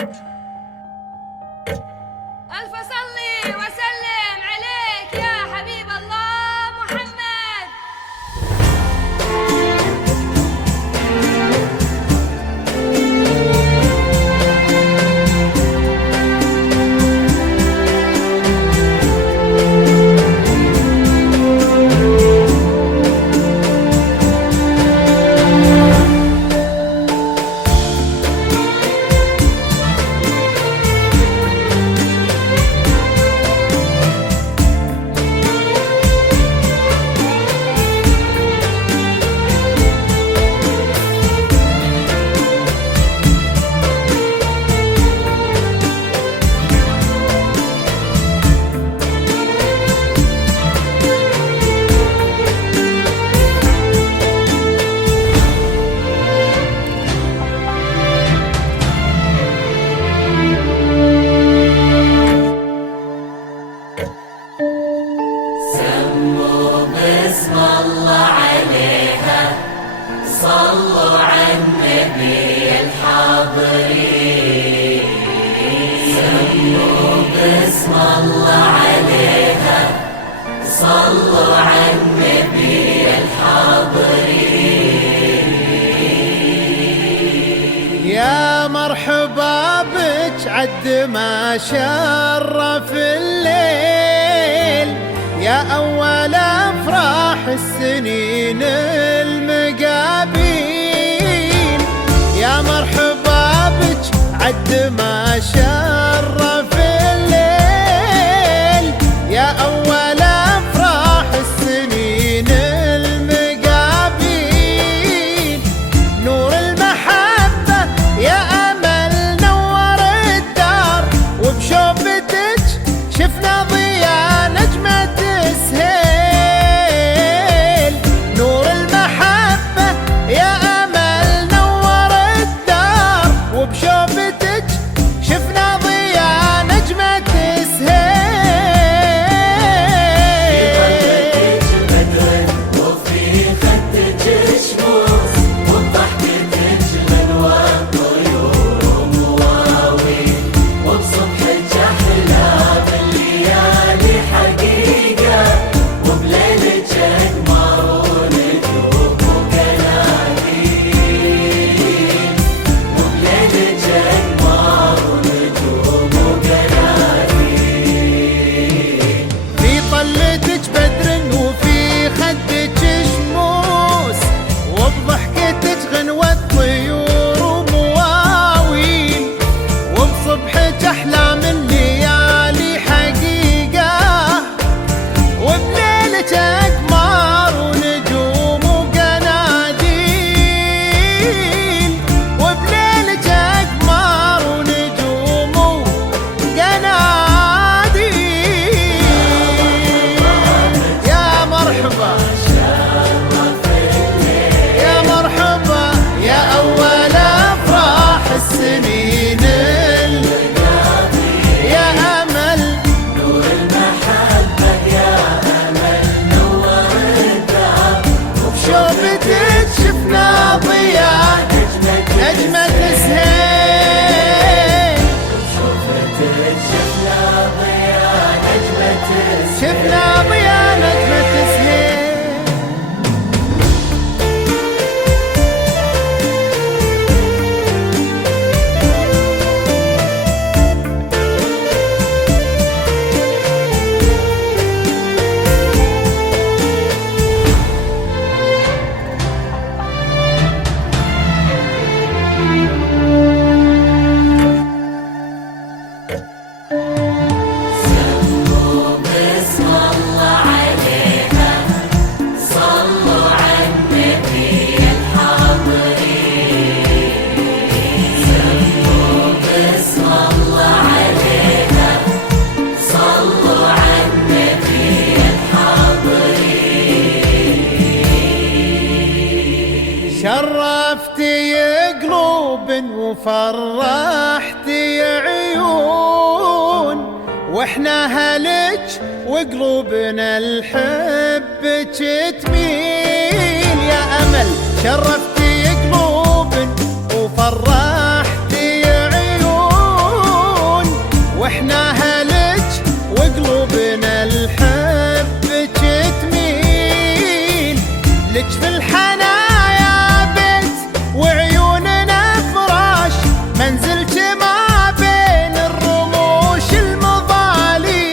ألف صلي وسلم عليك يا حبيب الله محمد. بسم الله عليها صلوا على النبي الحاضرين. سموا بسم الله عليها صلوا على النبي الحاضرين. يا مرحبا بك عد ما شرف الليل، يا أول أفراح السنين المقابين. يا مرحبا بك عد ما شرف الليل، يا أول أفراح السنين المقابين. نور المحبة يا أمل نور الدار، وبشوفتك شفنا ضياء نجمة السهيل. نور المحبة يا أمل نور الدار، وبشوفتك شفنا ضياء نجمة السهيل. وفي خدك شموس وبضحكتك غنوة طيور ومواويل، وبصبحك أحلى بالليالي حقيقة، وبليلك أقمار ونجوم وقناديل، وبليلك أقمار ونجوم وقناديل. في طلتك بدر وفي خدك شموس، وبضحكتك غنوة طيور ومواويل، وبصبحك أحلام الليالي حقيقة، وبليلك أقمار ونجوم وقناديل، وبليلك أقمار ونجوم وقناديل. يا مرحبا يا مرحبا يا أول أفراح السنين يا أمل نور المحبة يا أمل نور الدار، وبشوفتك شفنا ضياء نجمة السهيل. شوفتك شفنا ضياء نجمة شفنا ضياء نجمة السهيل. بسم الله عليها صلوا على النبي الحاضرين. سموا بسم الله عليها صلوا على النبي الحاضرين. شرفتي قلوب وفرحتي عيون، واحنا هلك وقلوبنا لحبك تميل. يا أمل شرفتي قلوب وفرحتي عيون، منزلك ما بين الرموش المضالين،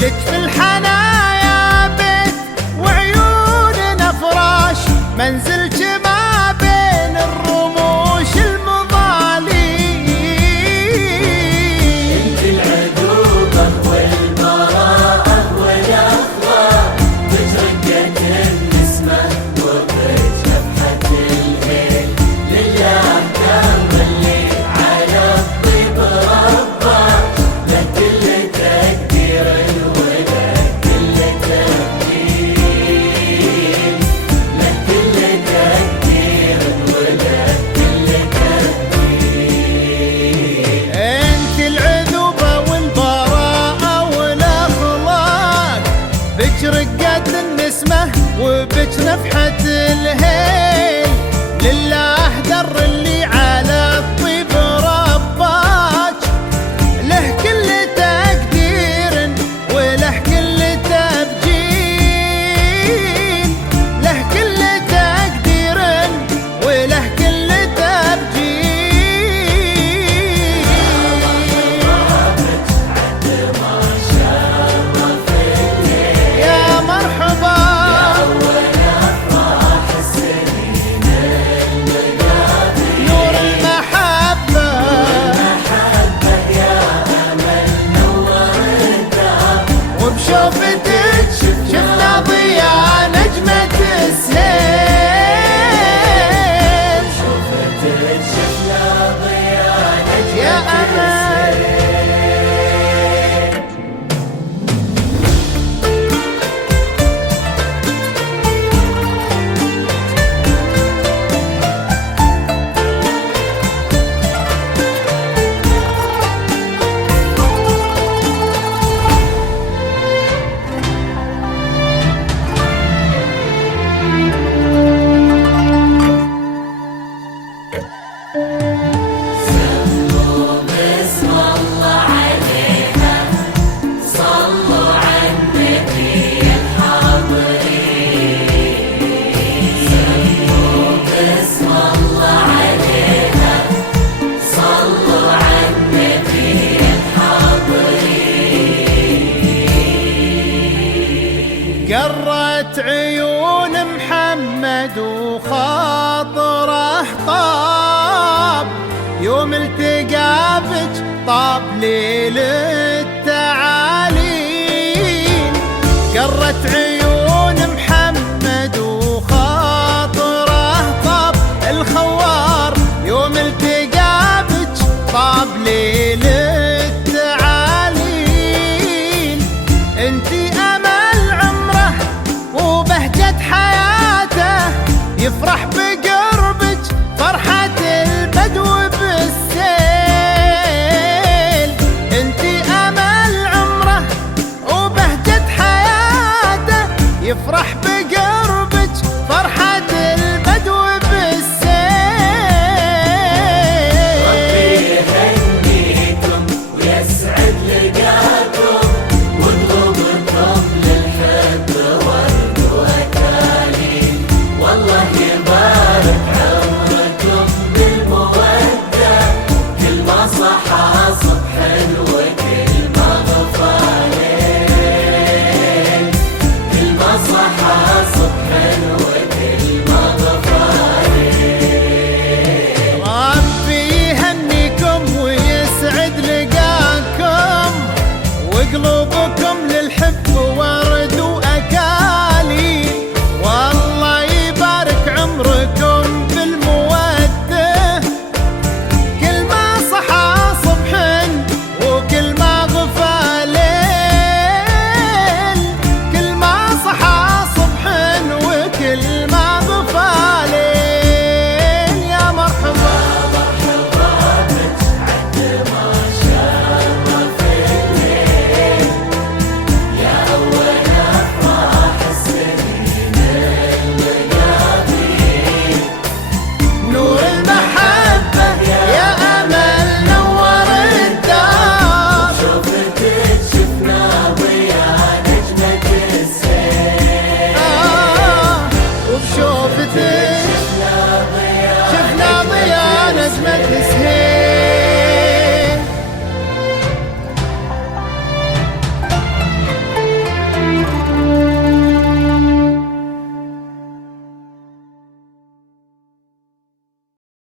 لك في الحنايا بيت وعيوننا فراش، منزلك ما بين الرموش المضالين. انت العذوبة والبراءة والاخلاق، بجرقة النسمة وبج جبهة الهيل، لله دام اللي على الطيب رباه، له كل تقدير وله كل تبجيل، له كل تقدير وله كل تبجيل. انت العذوبة والبراءة والاخلاق، بك رقة النسمة وبك نفحة الهيل، لله در اللي على الطيب رباك، له كل تقدير وله كل تبجيل، له كل تقدير وله كل تبجيل. يا مرحبا نور المحبة، وبشوفتك شفنا ضياء نجمة السهيل، يا أمل. بسم الله عليها، صلوا على النبي الحاضرين. بسم الله عليها، صلوا على النبي الحاضرين. قرت عيون محمد وخاطره طاب، يوم التقى بك طاب ليل